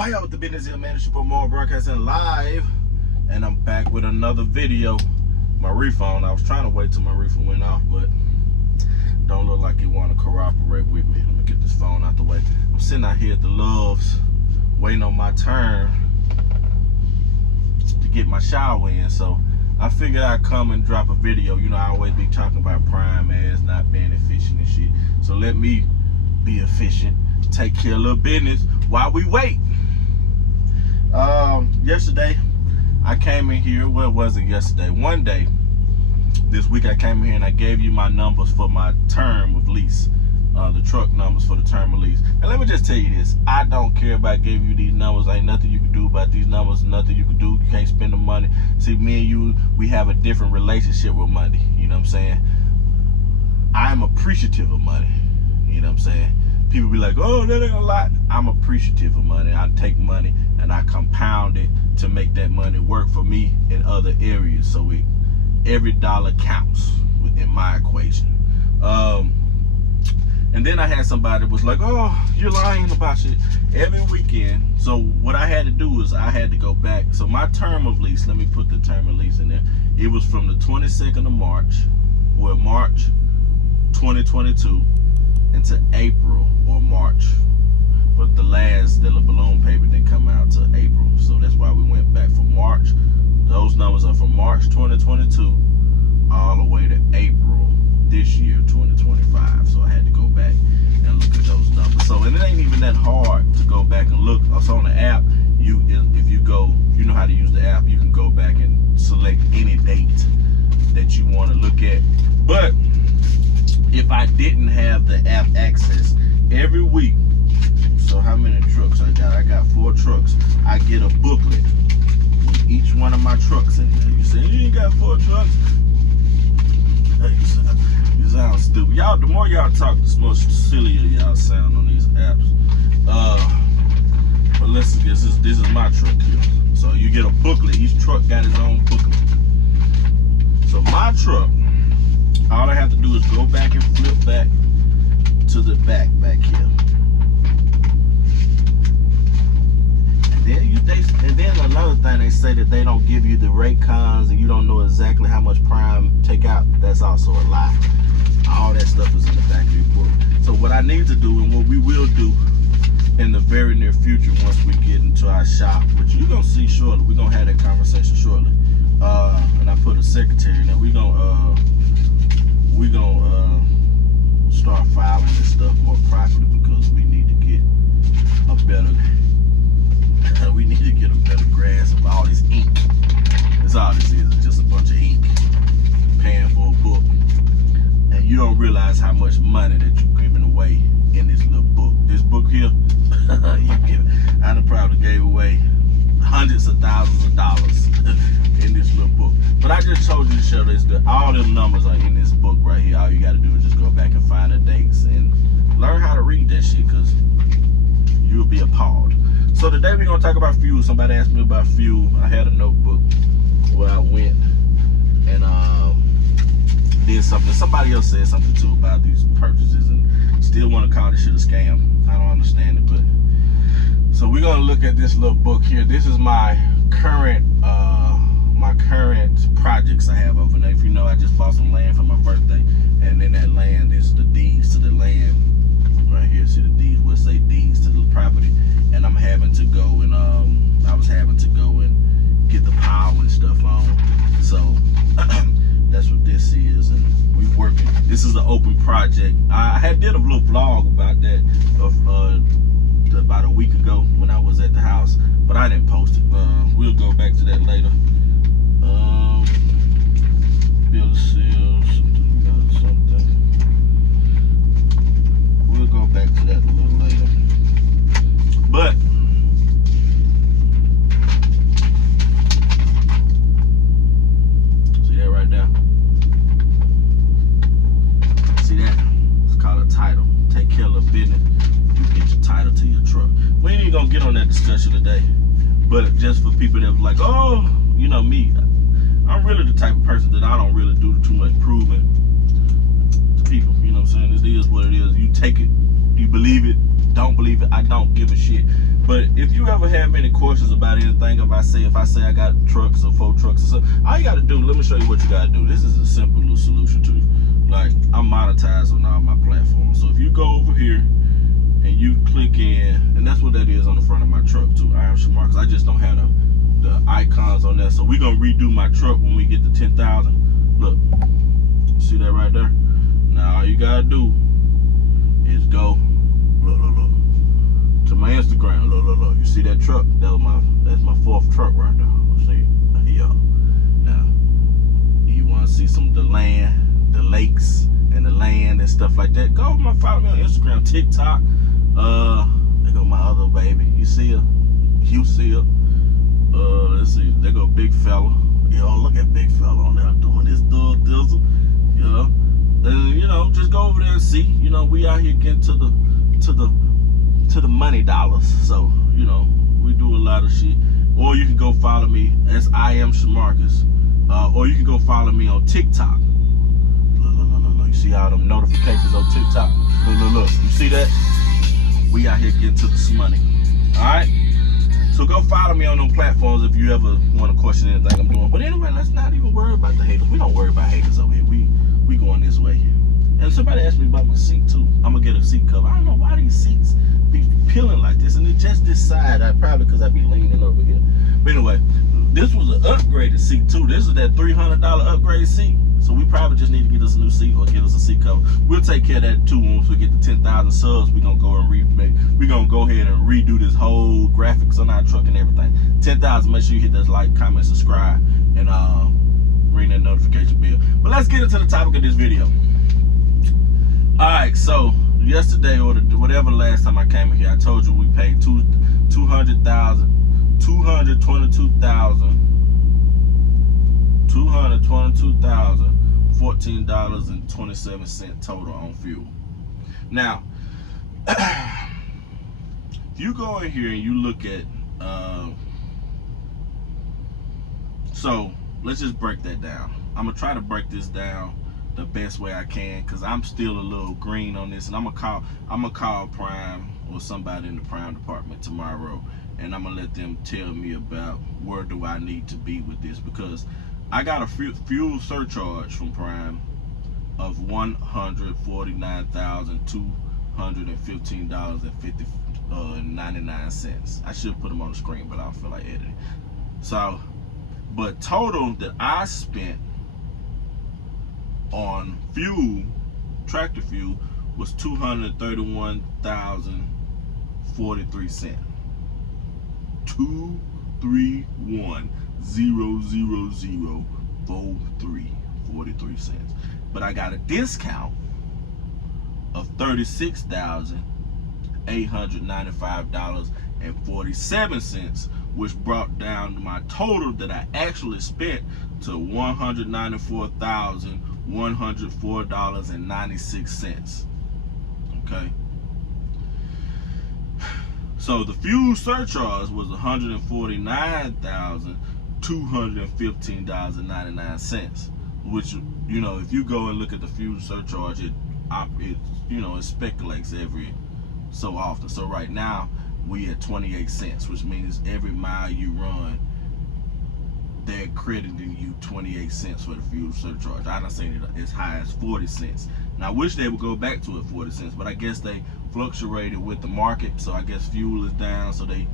Bye out with the business here, man. It's your boy More broadcasting live, and I'm back with another video. My reefer on. I was trying to wait till my reefer went off, but don't look like it want to cooperate with me. Let me get this phone out the way. I'm sitting out here at the Loves, waiting on my turn to get my shower in. So I figured I'd come and drop a video. You know, I always be talking about prime ass not being efficient and shit. So let me be efficient, take care of a little business while we wait. Yesterday I came in here, well, it wasn't yesterday, one day this week I came in here and I gave you my numbers for my term of lease, the truck numbers for the term of lease. And let me just tell you this, I don't care about giving you these numbers. Ain't nothing you can do about these numbers, nothing you can do. You can't spend the money. See, me and you, we have a different relationship with money, you know what I'm saying? I'm appreciative of money, you know what I'm saying? People be like, oh, that ain't a lot. I'm appreciative of money. I take money and I compound it to make that money work for me in other areas. So every dollar counts within my equation. And then I had somebody that was like, oh, you're lying about shit every weekend. So what I had to do is I had to go back. So my term of lease, let me put the term of lease in there. It was from the 22nd of March, or March 2022, into April or March, but the balloon paper didn't come out till April, so that's why we went back from March. Those numbers are from March 2022 all the way to April this year, 2025. So I had to go back and look at those numbers. So, and it ain't even that hard to go back and look. Also on the app, if you know how to use the app, you can go back and select any date that you want to look at. But if I didn't have the app access, every week, so how many trucks I got? I got 4 trucks. I get a booklet with each one of my trucks in there. You say, you ain't got 4 trucks? You sound stupid. Y'all, the more y'all talk, the more sillier y'all sound on these apps. But listen, this is my truck here. So you get a booklet. Each truck got his own booklet. So my truck, all I have to do is go back and flip back to the back here. And then another thing, they say that they don't give you the rate cons and you don't know exactly how much prime take out. That's also a lie. All that stuff is in the back of your book. So what I need to do, and what we will do in the very near future once we get into our shop, which you're going to see shortly, we're going to have that conversation shortly. And I put a secretary in there. We're gonna start filing this stuff more properly because we need to get a better grasp of all this ink. That's all this is. It's just a bunch of ink paying for a book, and you don't realize how much money that you're giving away in this little book. This book here, I done probably gave away hundreds of thousands of dollars in this little book. But I just told you to show this, that all them numbers are in this book right here. All you got to do is just go back and find the dates and learn how to read that shit, because you'll be appalled. So today we're going to talk about fuel. Somebody asked me about fuel. I had a notebook where I went and did something. Somebody else said something too about these purchases and still want to call this shit a scam. I don't understand it, but so we're going to look at this little book here. This is my current projects I have over there. If you know, I just bought some land for my birthday, and in that land, this is the deeds to the land right here. See the deeds, we'll say deeds to the property, and I'm having to go and I was having to go and get the power and stuff on. So that's what this is, and we working. This is an open project. I had did a little vlog about that about a week ago when I was at the house, but I didn't post it. We'll go back to that later. Bill of sales, something. We'll go back to that a little later. But see that right there? See that? It's called a title. Take care of the business. You get your title to your truck. We ain't even gonna get on that discussion today. But just for people that was like, oh, you know me, I'm really the type of person that I don't really do too much proving to people. You know what I'm saying? This is what it is. You take it, you believe it, don't believe it, I don't give a shit. But if you ever have any questions about anything, if I say I got trucks or 4 trucks or something, all you gotta do, let me show you what you gotta do. This is a simple little solution to it. Like, I'm monetized on all my platforms. So if you go over here and you click in, and that's what that is on the front of my truck too, I am Shamar, because I just don't have the icons on there. So we're gonna redo my truck when we get to 10,000. Look, see that right there? Now all you gotta do is go, look, to my Instagram. Look. You see that truck? That's my 4th truck right there. See, yeah. Now, you wanna see some of the land, the lakes, and the land and stuff like that? Go follow me on Instagram, TikTok. There go my other baby. You see her? You see her? Let's see. There go big fella. Yo, look at big fella on there doing this dog dizzle. Yeah. And just go over there and see. We out here getting to the money dollars. So, we do a lot of shit. Or you can go follow me as I am Shamarcus. Or you can go follow me on TikTok. Look. You see all them notifications on TikTok? Look. You see that? We out here getting to this money. Alright? So go follow me on those platforms if you ever want to question anything I'm doing. But anyway, let's not even worry about the haters. We don't worry about haters over here. We going this way. And somebody asked me about my seat too. I'm gonna get a seat cover. I don't know why these seats be peeling like this, and it's just this side. Probably because I be leaning over here. But anyway, this was an upgraded seat too. This is that $300 upgrade seat. So we probably just need to get us a new seat or get us a seat cover. We'll take care of that too once we get to 10,000 subs. We're gonna go and we're gonna go ahead and redo this whole graphics on our truck and everything. 10,000. Make sure you hit that like, comment, subscribe, and ring that notification bell. But let's get into the topic of this video. All right, so yesterday or whatever last time I came in here, I told you we paid $222,014.27 total on fuel. Now, if you go in here and you look at, so let's just break that down. I'm gonna try to break this down the best way I can, because I'm still a little green on this, and I'm gonna call Prime or somebody in the Prime department tomorrow, and I'm gonna let them tell me about where do I need to be with this, because I got a fuel surcharge from Prime of $149,215.99. I should put them on the screen, but I don't feel like editing. So, but total that I spent on fuel, tractor fuel, was $231,043. 231,000,43. But I got a discount of $36,895.47, which brought down my total that I actually spent to $194,104.96. Okay. So the fuel surcharge was $149,215.99, which, if you go and look at the fuel surcharge, it speculates every so often. So right now we at 28 cents, which means every mile you run, they're crediting you 28 cents for the fuel surcharge. I done seen it as high as 40 cents. Now I wish they would go back to it 40 cents, but I guess they fluctuated with the market. So I guess fuel is down, so they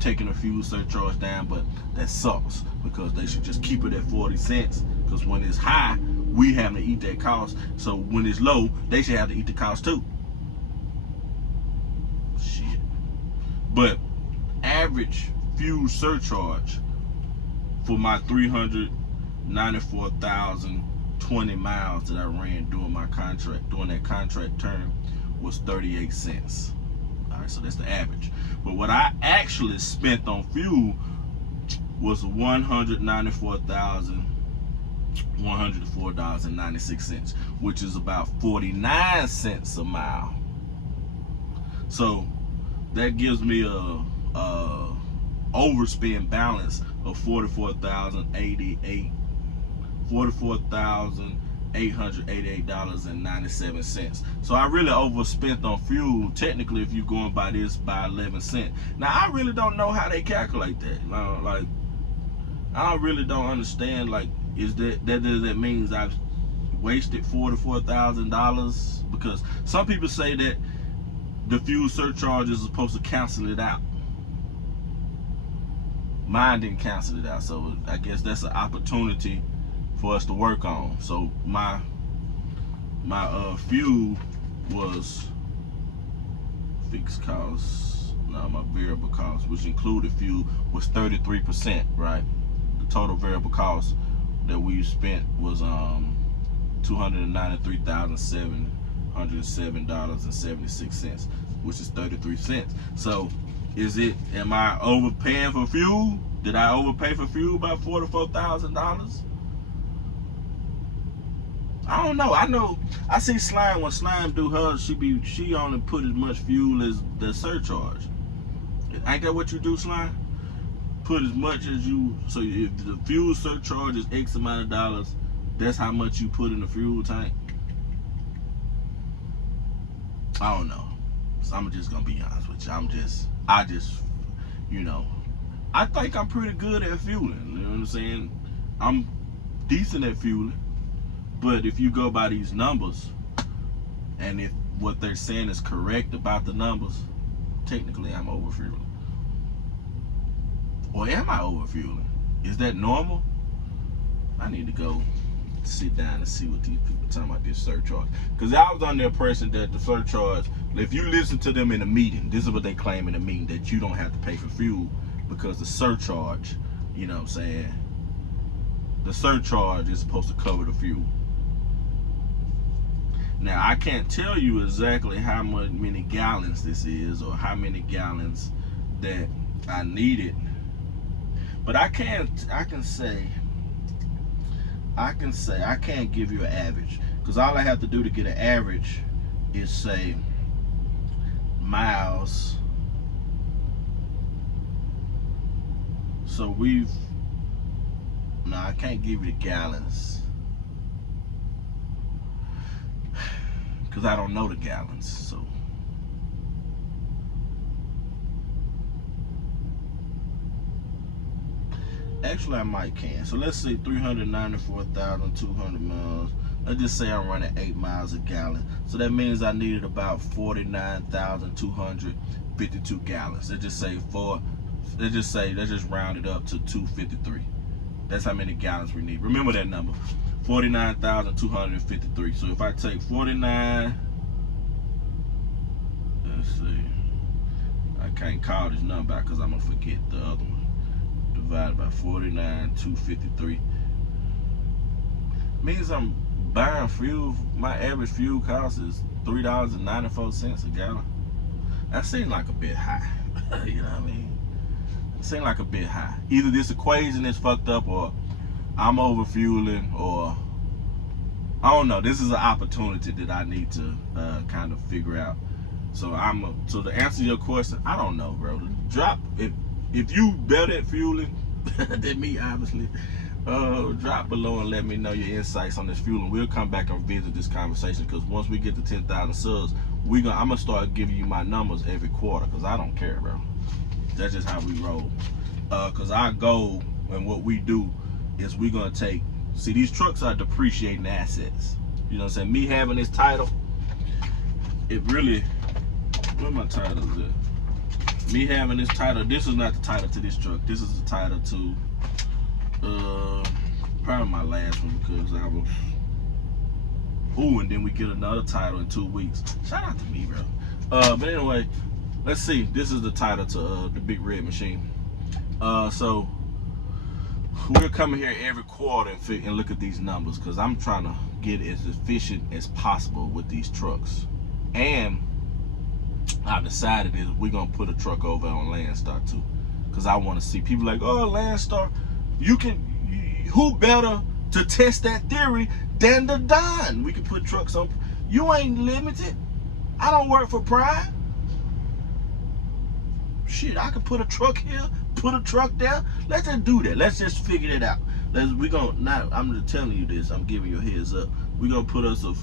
taking the fuel surcharge down, but that sucks, because they should just keep it at 40 cents, because when it's high, we having to eat that cost. So when it's low, they should have to eat the cost too. Shit. But average fuel surcharge for my 394,020 miles that I ran during that contract term, was 38 cents. All right, so that's the average. But what I actually spent on fuel was $194,104.96, which is about 49 cents a mile. So that gives me a overspend balance of $44,088 $888.97. So I really overspent on fuel. Technically, if you're going by this, by 11 cents. Now I really don't know how they calculate that. Like I really don't understand. Like, is that means I've wasted $44,000? Because some people say that the fuel surcharge is supposed to cancel it out. Mine didn't cancel it out, so I guess that's an opportunity for us to work on. So my fuel was fixed costs. No, my variable cost, which included fuel, was 33%. Right, the total variable cost that we spent was $293,707.76, which is 33 cents. So am I overpaying for fuel? Did I overpay for fuel by $44,000? I don't know. I see Slime, when Slime do hers, she only put as much fuel as the surcharge. Ain't that what you do, Slime? Put as much as you. So if the fuel surcharge is X amount of dollars, that's how much you put in the fuel tank. I don't know. So I'm just gonna be honest with you. I think I'm pretty good at fueling. You know what I'm saying? I'm decent at fueling. But if you go by these numbers, and if what they're saying is correct about the numbers, technically I'm overfueling. Or am I overfueling? Is that normal? I need to go sit down and see what these people are talking about this surcharge. Because I was under the impression that the surcharge, if you listen to them in a meeting, this is what they claim in a meeting, that you don't have to pay for fuel because the surcharge, you know what I'm saying, the surcharge is supposed to cover the fuel. Now, I can't tell you exactly how many gallons this is or how many gallons that I needed, but I can't give you an average, because all I have to do to get an average is say miles. So I can't give you the gallons because I don't know the gallons. So actually I might can. So let's say 394,200 miles. Let's just say I'm running 8 miles a gallon. So that means I needed about 49,252 gallons. Let's just round it up to 253. That's how many gallons we need. Remember that number, 49,253. So if I take 49, let's see, I can't call this number out because I'm gonna forget the other one. Divided by 49,253 means I'm buying fuel. My average fuel cost is $3.94 a gallon. That seems like a bit high. You know what I mean? It seems like a bit high. Either this equation is fucked up, or I'm over fueling, or I don't know. This is an opportunity that I need to kind of figure out. So so to answer your question, I don't know, bro. Drop if you better at fueling than me, obviously. Drop below and let me know your insights on this fueling. We'll come back and visit this conversation, because once we get to 10,000 subs, I'm gonna start giving you my numbers every quarter, because I don't care, bro. That's just how we roll. Because our goal and what we do is we're gonna see, these trucks are depreciating assets. You know what I'm saying? Me having this title, it really, where my title is at? Me having this title, this is not the title to this truck. This is the title to probably my last one, because I was, and then we get another title in 2 weeks. Shout out to me, bro. But anyway, let's see. This is the title to the Big Red Machine. So we're coming here every quarter and look at these numbers, because I'm trying to get as efficient as possible with these trucks. And I've decided is we're gonna put a truck over on Landstar too, because I want to see people like, oh, Landstar, who better to test that theory than the Don? We can put trucks on. You ain't limited. I don't work for Prime. Shit, I can put a truck here, put a truck there. Let's just do that. Let's just figure it out. We gonna not. I'm just telling you this. I'm giving you a heads up. We gonna put us a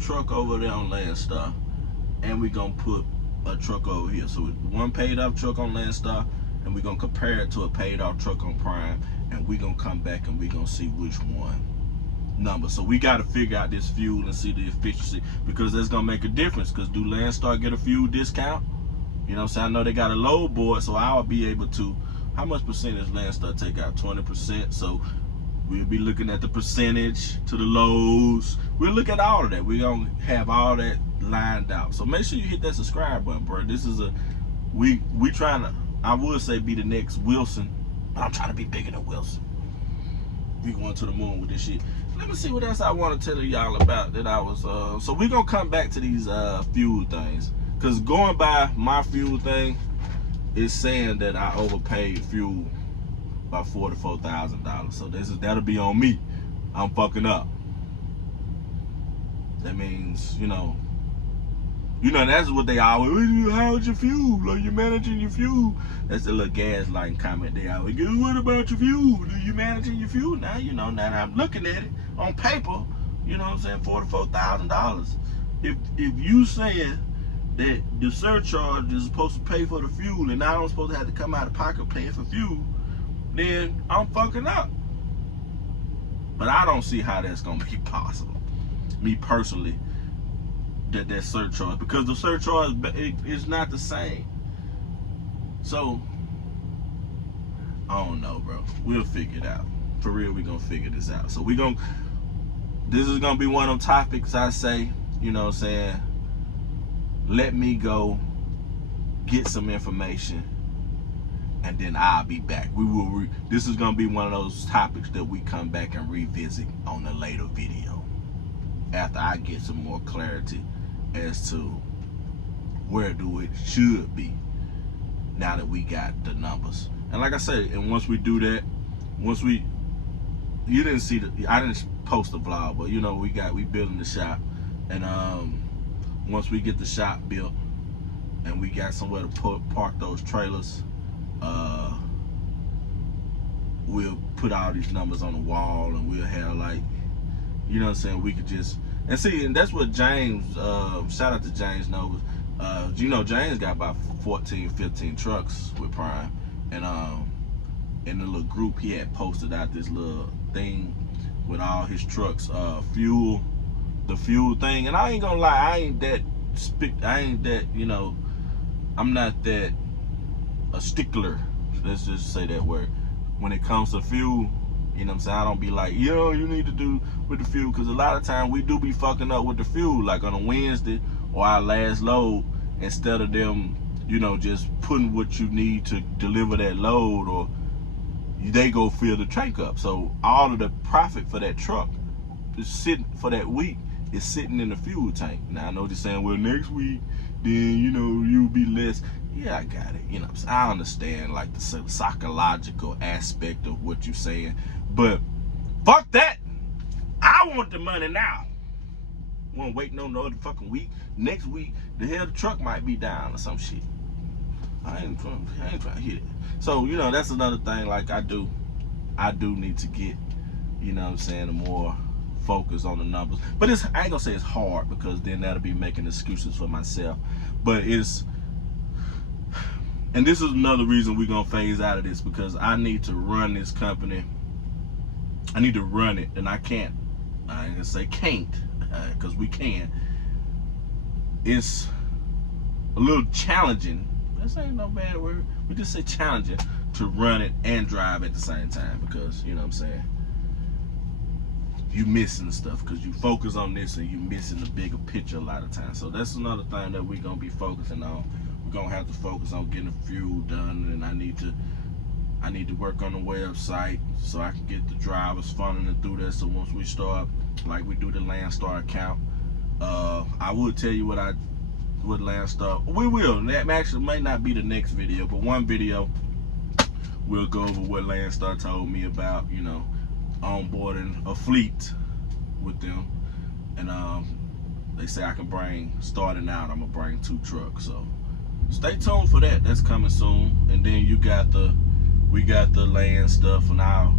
truck over there on Landstar, and we gonna put a truck over here. So one paid off truck on Landstar, and we gonna compare it to a paid off truck on Prime, and we gonna come back and we gonna see which one number. So we got to figure out this fuel and see the efficiency, because that's gonna make a difference. Because do Landstar get a fuel discount? You know what I'm saying? I know they got a load board, so I'll be able to. How much percentage Landstar take out? 20%. So we'll be looking at the percentage to the loads. We'll look at all of that. We're gonna have all that lined out. So make sure you hit that subscribe button, bro. This is we trying to, I would say, be the next Wilson, but I'm trying to be bigger than Wilson. We going to the moon with this shit. Let me see what else I want to tell y'all about that I was so we gonna come back to these fuel things, because going by my fuel thing is saying that I overpaid fuel by $44,000. So that'll be on me. I'm fucking up. That means, you know, that's what they always, how's your fuel? Are you managing your fuel? That's the little gaslighting comment they always give. What about your fuel? Do you managing your fuel? Now, now I'm looking at it on paper, you know what I'm saying, $44,000. If you saying that the surcharge is supposed to pay for the fuel, and now I'm supposed to have to come out of pocket paying for fuel, then I'm fucking up. But I don't see how that's gonna be possible, me personally, that surcharge, because the surcharge is not the same. So I don't know, bro. We'll figure it out. For real, we gonna figure this out. So this is gonna be one of them topics I say, you know what I'm saying, let me go get some information, and then I'll be back. This is gonna be one of those topics that we come back and revisit on a later video, after I get some more clarity as to where it should be, now that we got the numbers. And like I said, and once we do that, you didn't see I didn't post the vlog, but we building the shop, and once we get the shop built and we got somewhere to park those trailers, we'll put all these numbers on the wall, and we'll have, like, you know what I'm saying, we could just, and see, and that's what James, shout out to James Novas. James got about 14, 15 trucks with Prime, and in the little group he had posted out this little thing with all his trucks, the fuel thing. And I ain't gonna lie, I ain't that, I'm not that a stickler, let's just say that word, when it comes to fuel. You know what I'm saying? I don't be like, you need to do with the fuel, because a lot of times we do be fucking up with the fuel, like on a Wednesday or our last load, instead of them, just putting what you need to deliver that load, or they go fill the tank up. So all of the profit for that truck is sitting for that week is sitting in the fuel tank. Now I know you're saying, well, next week, then you'll be less. Yeah, I got it. I understand, like, the psychological aspect of what you're saying, but fuck that. I want the money now. Won't wait no other fucking week. Next week, the truck might be down or some shit. I ain't trying to hit it. So, that's another thing, like, I do need to get, what I'm saying, a more focus on the numbers. But I ain't gonna say it's hard, because then that'll be making excuses for myself. But and this is another reason we're gonna phase out of this, because I need to run this company. I need to run it, and I can't. I ain't gonna say can't, because we can. It's a little challenging. This ain't no bad word. We just say challenging to run it and drive at the same time, because you know what I'm saying, you missing stuff because you focus on this and you missing the bigger picture a lot of times. So that's another thing that we're gonna be focusing on. We're gonna have to focus on getting the fuel done, and I need to work on the website so I can get the drivers funneling through that. So once we start, like we do the Landstar account, I would tell you what Landstar, we will. That actually may not be the next video, but one video we'll go over what Landstar told me about, onboarding a fleet with them. And they say I can bring, starting out, I'm gonna bring 2 trucks. So stay tuned for that. That's coming soon. And then we got the land stuff, and I'll